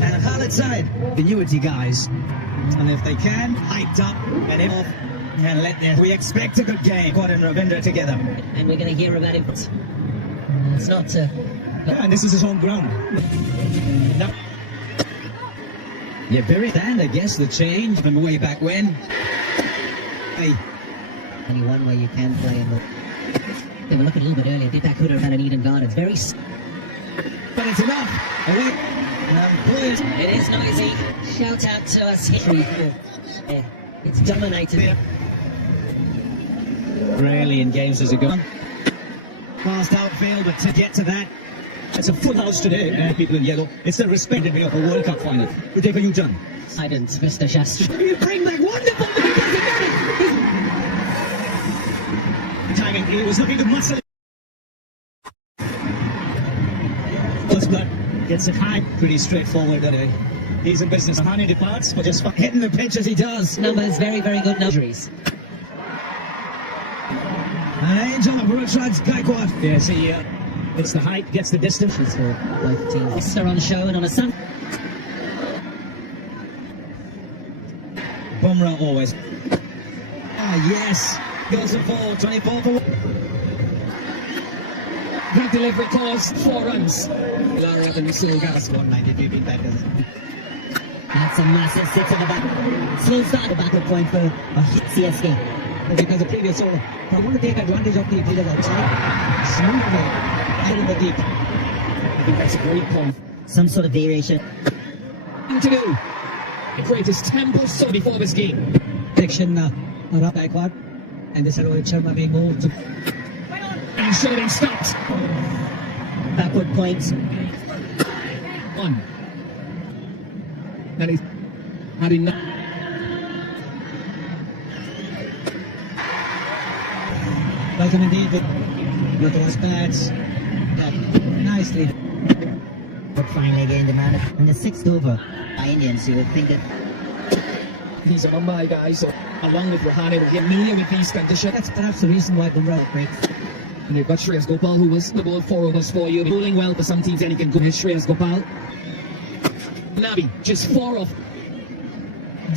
And Khaled side, the Unity guys. And if they can, hyped up and in off and let them. We expect a good game. Quad and Ravindra together. And we're going to hear about it. It's not. And this is his home ground. No. Yeah, very stand, I guess, the change from way back when. Hey. Anyone where you can play in the. They were looking a little bit earlier. Did that could have had an Eden Gardens. Very. But it's enough. Away. It is noisy. Shout out to us here. Yeah, it's dominated. Rarely in games as a go. Fast outfield, but to get to that. It's a full house today, people in yellow. It's the respected way of a World Cup final. Good day for you, John. I didn't, Mr. Shastri. You bring back wonderful, but he doesn't get it. Timing, he was looking to muscle. But gets it high, pretty straightforward today. He's in business. Hani departs, but just hitting the pitch as he does. Numbers, very, very good numbers. Angel of Rushrad's Gaikwad. Yes, it's the height, gets the distance. For both teams. They're on show and on a Sun. Bumrah always. Ah, yes. Goes for 24 for 1. Good delivery calls, 4 runs. Lara up and Yusul Gas 190 beat that. That's a massive 6 at the back. Slow start the backward point for CSK. Because the previous over, I want to take advantage of the players outside. Smoothly out in the deep. I think that's a great point. Some sort of variation. To do. The greatest tempo so before this game. Protection up backward. And this Rohit Sharma being moved. And should have been stopped. Backward points. 1. That is had enough. Welcome indeed with those bats. Nicely. But finally again the man in the 6th over by Indians, you would think that he's a Mumbai guy, so along with Rahane, we're familiar with these conditions. That's perhaps the reason why Bumrah breaks. And you've got Shreyas Gopal, who was the ball 4 overs for you. Bowling well for some teams, and he can go. Shreyas Gopal. Nabi, just 4 off.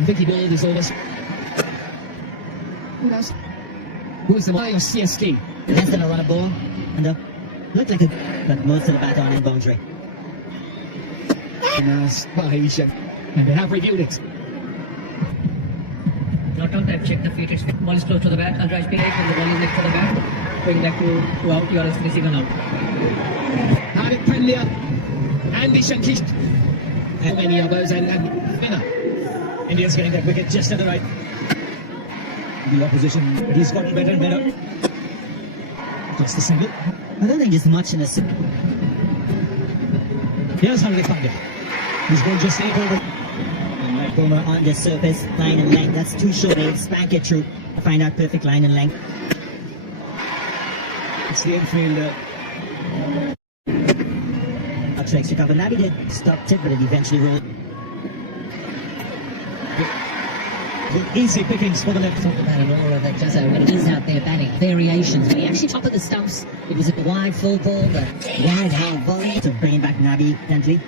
Vicky bowled his overs. Who else? Who is the guy of CSK? Less than a run of ball. And looked like but most of the bat on in boundary. Nice Mahisha. And they have reviewed it. Not on time, check the feet. It's ball is close to the bat. Alraj P8 and the ball is next to the bat. Going back to out, you are finishing on out. Harik Pandya, Andy Shankish, and many others, and winner. India's getting that wicket just at the right. The opposition, he's gotten better and better. Just the single. I don't think there's much in this. Here's Harik Pandya. He's going just 8 over. Bowler on the surface, line and length. That's too short. They'll spank it through to find out perfect line and length. It's the infielder. Tries to cover. Nabi did stopped it, but it eventually rolled. Easy pickings for the left. Talk about an aura that just when he's out there batting variations. When he actually top of the stumps, it was a wide full ball, the wide hard volley to bring back Nabi gently.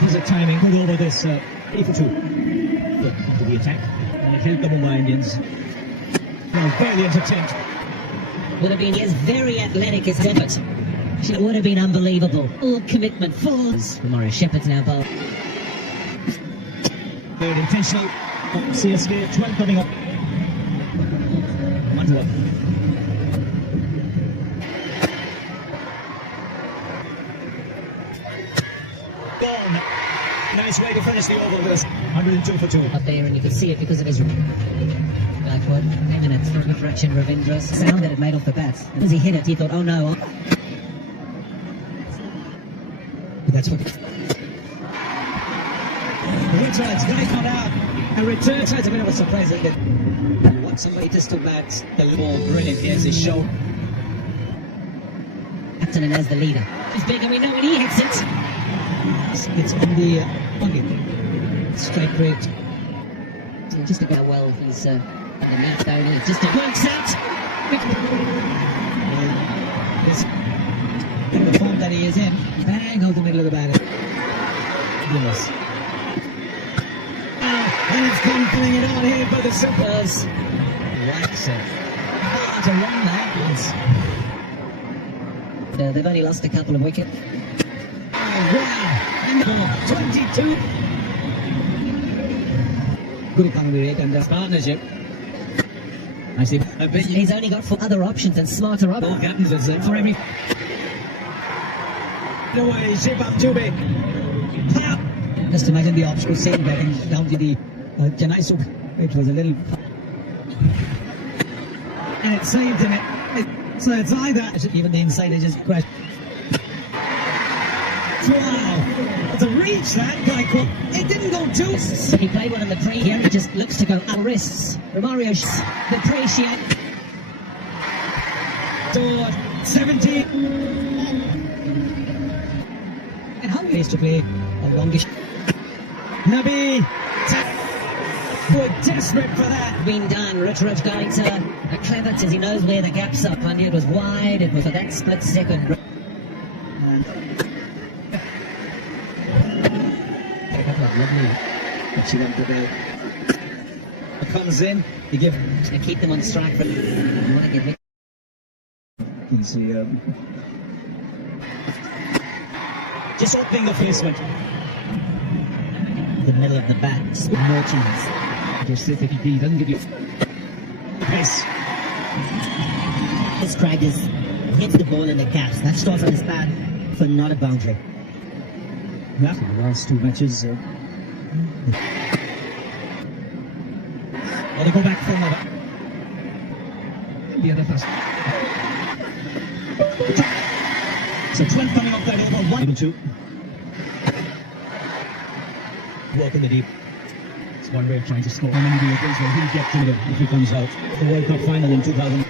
He's a timing. Good over this. 3 for 2. Good into the attack. And it helped the Mumbai Indians. Now, valiant attempt. Would have been his very athletic his effort. It would have been unbelievable. All commitment, falls. Maurice Shepherd's now bowled. Very intentional. CSK 12 coming up. 1 to 1. Gone. Nice way to finish the over with us. 102 for 2. Up there, and you can see it because of his backward. 10 minutes for refraction. Ravindra's sound that it made off the bat. As he hit it, he thought, oh no. That's what. Richards, guys not out. And returns. That's a bit of a surprise, isn't it? Want some latest to bat. The ball brilliant. Here's his show. Captain and as the leader. He's big, and we know when he hits it. It's on the pocket. Strike rate. Just about well, he's underneath though. He just works out. in the form that he is in, bang out the middle of the bat. Yes. And it's come pulling it on here by the Supers. Waxen. To run that. They've only lost a couple of wickets. Oh, wow. And 22. Good economy rate and partnership. I see. He's only got 4 other options and smarter options. All captains would say for every. No way, shape up too big. Just imagine the option sitting back and down to the Chennai Super. It was a little. And it saved him. So it's either. Even the insider just crashed. Wow. It's a reach that guy caught. It didn't go too. He played one in the pre here. It just looks to go out wrists. Romario, the appreciate. 17. And how he used to play a longish. Nabi. We're desperate for that. Been done. Richard going to a clever as he knows where the gaps are. Pandya was wide. It was for that split second. Lovely. She went to the comes in. You give to keep them on strike. You want to give it. You can see just opening the placement. The middle of the bat. More chance. Just if he doesn't give you Yes. This Craig hits the ball in the gaps. That starts on his bat for not a boundary. Yeah, the last 2 matches. Let it go back for another. the other first. So 12 coming up that over 1 2. Work in the deep. It's one way of trying to score. How many vehicles will he get through them If he comes out, the World Cup final in 2000.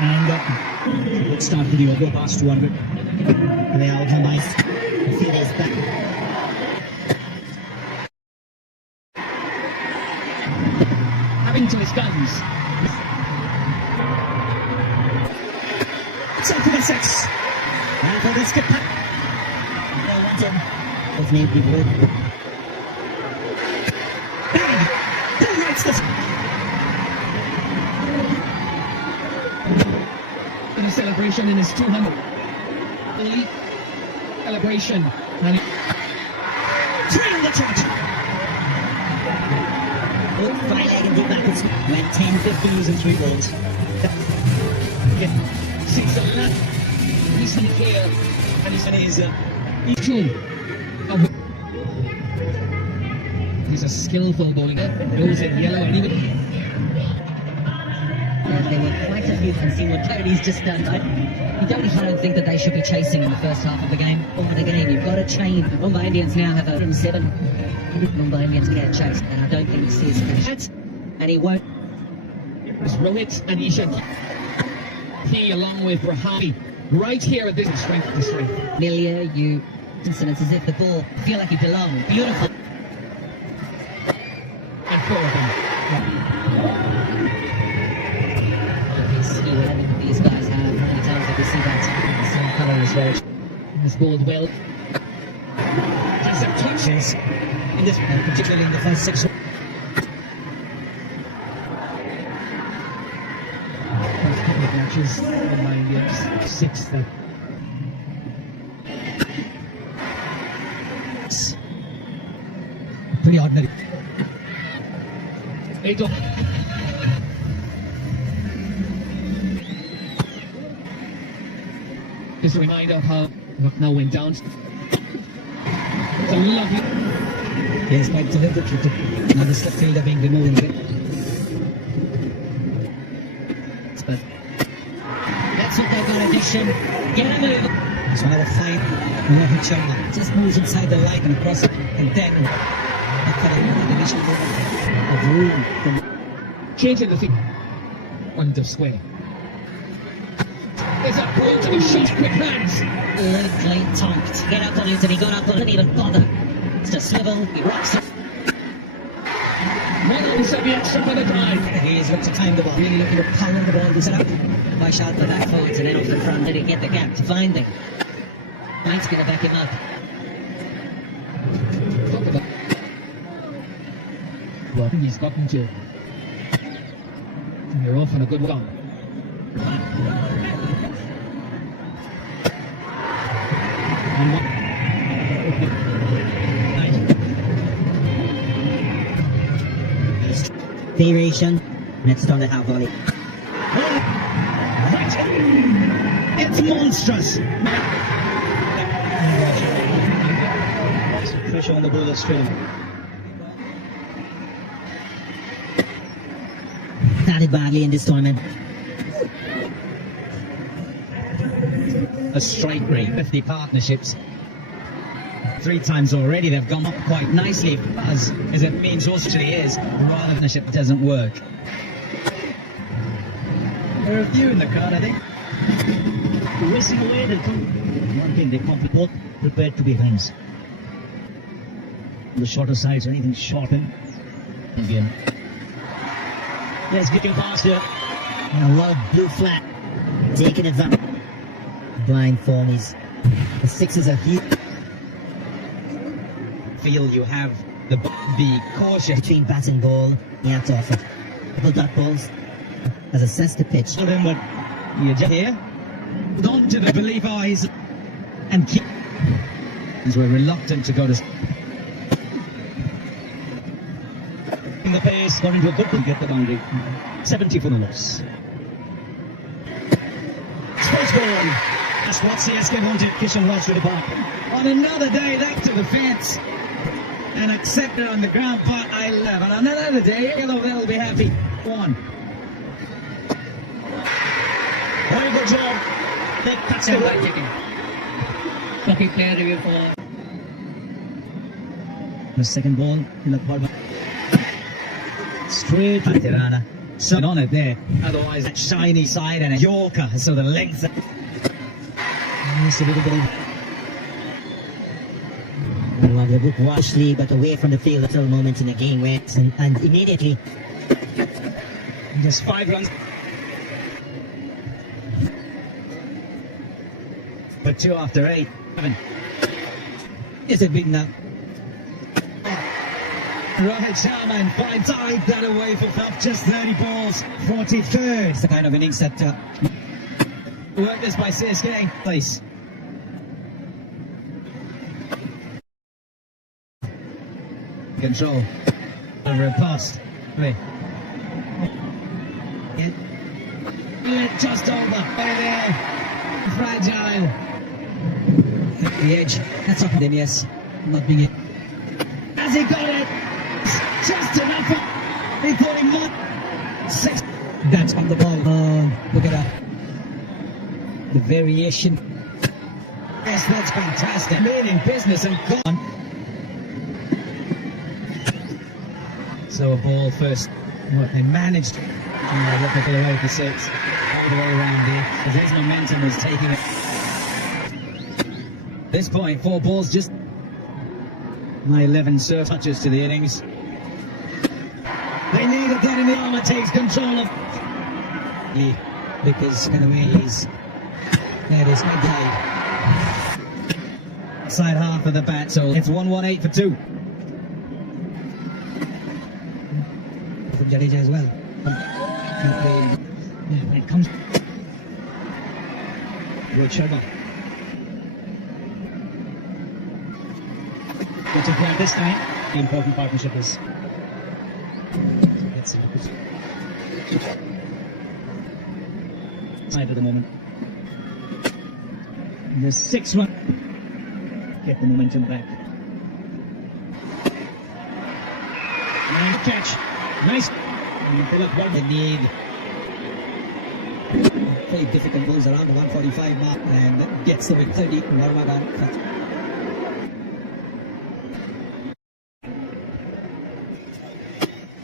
And good start to the over past 200. And they all come by a few days back. Having to his guns. So for the 6. And for the skipper. They want him. His name be good. Bang! Who writes this? In a celebration in his 200. Elite celebration. And 3 on the charge. Good fly leg and deep backwards. Went 10, 15s and 3 balls. six a lot. He's in here. And he's in his true. He's a skillful bowler. Nose in yellow and even. There were quite a few and seeing what Cody's just done. I don't think that they should be chasing in the first half of the game. Over the game, you've got to change. Mumbai Indians now have 107. Mumbai Indians can't chase, and I don't think he sees it. And he won't. It's Rohit and Ishan. He along with Rahami. Right here at this strength to strength. Milia, you. It's as if the ball feel like it belonged. Beautiful. And 4 of them. These guys have many times that we see that same colour as well. This bowled well. Just some touches in this, particularly in the first 6. First couple of matches in my Indians. 6 then. Pretty ordinary. 8 up. Just a reminder of how now went down. It's a lovely. Yes, quite deliberately. Now the slip fielder being removed a bit. But that's what they've got addition. Get a move. It's another fine. Just moves inside the line and across it. And then the initial movement of room from Changing the thing. Under square. There's a ball to the sheet, quick hands. Lovely tonked. Get up on it and he got up on it, didn't even bother. It's a swivel, he rocks it. One on the extra for the drive. He is looking to time the ball, really looking to pound the ball to set up. By shot the back forwards and then off the front, did he get the gap to find them? Mike's going to back him up. Talk about. Well, I think he's gotten to. And they're off on a good one. And one. Variation. Next on the half volley. It's monstrous. Pressure on the ball that's straight. Started badly in this tournament. A strike rate, 50 partnerships. 3 times already they've gone up quite nicely, as it means also is rather than a ship that doesn't work. There are a few in the crowd, I think. Racing away, they come. One thing, they come both prepared to be hands. On the shorter sides, or anything shortened. Again. Let's get him faster. And a lot of blue flat. Taking advantage. Blind formies. The sixes are heat. Feel you have the caution between bat and ball. You have to offer double dot balls as assessed the pitch. So then what you just here? On to the belief eyes and keep. As we're reluctant to go to in the pace, got into a good to get the boundary. 70 for the loss. Space ball. That's what CSK wanted. Kishan Walsh with the ball. On another day, that to the fence. And accepted on the ground, but I love it. On another day, they'll be happy. One. Very good job. They catch the Back checking. Lucky player review for the second ball. Straight to Tirana. So on it there. Otherwise, that shiny side and a Yorker. So the length. Just a little bit of. Well, the book Washley, but away from the field until the moment in the game went, and immediately just 5 runs. But 2 after 8. 7. Is it big now? Rohit Sharma finds that away for Phelps, just 30 balls, 43rd. It's the kind of innings that worked this by CSK. Place. Control over a post. Wait. Just over. Right there. Fragile. The edge. That's up to them, yes. Not being it. Has he got it? Just enough. He thought he might. 6. That's on the ball. Look at that. The variation. Yes, that's fantastic. Made in business and gone. So a ball first. What they managed to look at the way for 6. All the way around here. Because his momentum was taking it. This point, 4 balls just. My 11 serve touches to the innings. They needed that in the armour, takes control of. Because kind of way he's. There it is, my guy. Side half of the bat, so it's 1-1-8 for 2. From Jadeja as well. Yeah, it comes. Rohit Sharma. Good to grab this time. The important partnership is. Let's see. Side at the moment. And the 6th one. Get the momentum back. Nice catch. Nice. And pull up what they need. Very difficult balls around the 145 mark and gets the win 30. Varmagan.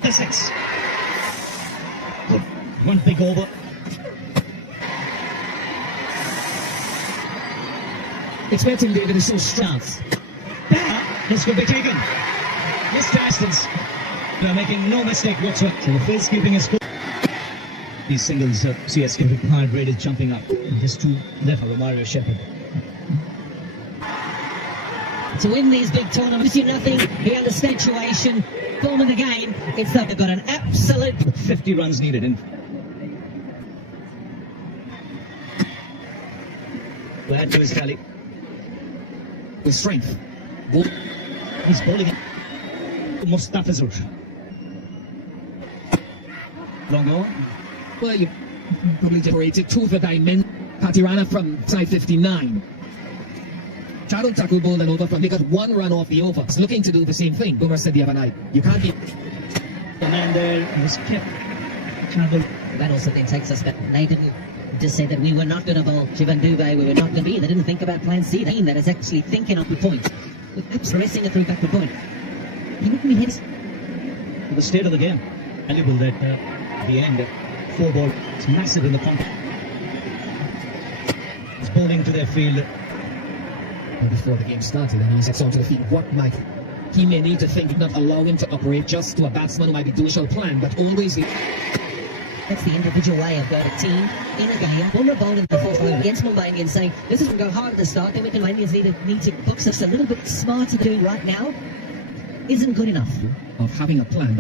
The 6. Good. One big over. Expecting David is so strong. This could be taken. Mr. Astons. They're making no mistake whatsoever. So the Fizz keeping his cool. These singles, CSK hard rate is jumping up. And just to left Romario Shepherd. To win these big tournaments, you nothing. He understands situation. Form of the game. It's that they've got an absolute 50 runs needed in. We'll add to his tally. With strength. He's bowling Mustafizur. Long on. Well, you probably decorated two of the diamond. Patirana from side 59. Charul Thakur bowled an over from. They got one run off the over. It's looking to do the same thing. Boomer said the other night. You can't be. The man there was kept. Charul. That also then takes us back. They didn't just say that we were not going to bowl Shivan Dubey, we were not going to be. They didn't think about plan C. The team that is actually thinking of the point. With Cooks racing it through back to point. He wouldn't be hit. The state of the game. Valuable that the end. 4 ball. It's massive in the front. It's bowling to their field. Before the game started, and he sets onto the field. What might he may need to think, not allow him to operate just to a batsman who might be doing a plan, but always. That's the individual way of going. A team in a game. Bumrah bowled in the fourth over against Mumbai Indians, saying this is going to go hard at the start. Then we can Indians need to box us a little bit smarter. Doing right now isn't good enough. Of having a plan.